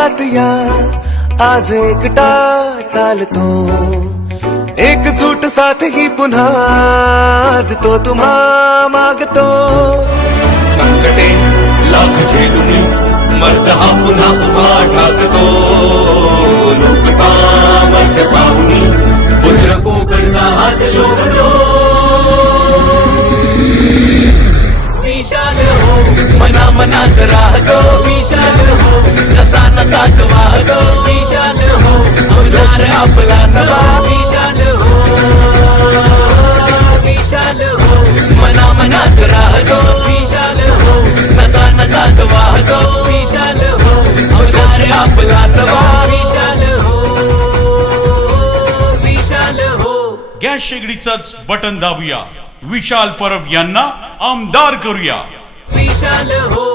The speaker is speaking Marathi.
जगात या आज एकटा चालतो, एकजूट साथ ही पुन्हा आज तो तुम्हा मागतो. संकटे लाख झेलुनी मर्द हा पुन्हा उभा ठाकतो. लोक सामर्थ्य पाहुनी उज्र कोकणचा आज शोभतो. विशाल हो मना मनात राहतो. विशाल हो नसा नसात वाहतो. विशाल हो अवतार आपला नवा. विशाल हो विशाल हो मना मनात राहतो. विशाल हो नसा नसात वाहतो. विशाल हो अवतार आपला नवा. विशाल हो विशाल हो. गॅस शेगडीचंच बटन दाबूया, विशाल परब यांना आमदार करूया. विशाल हो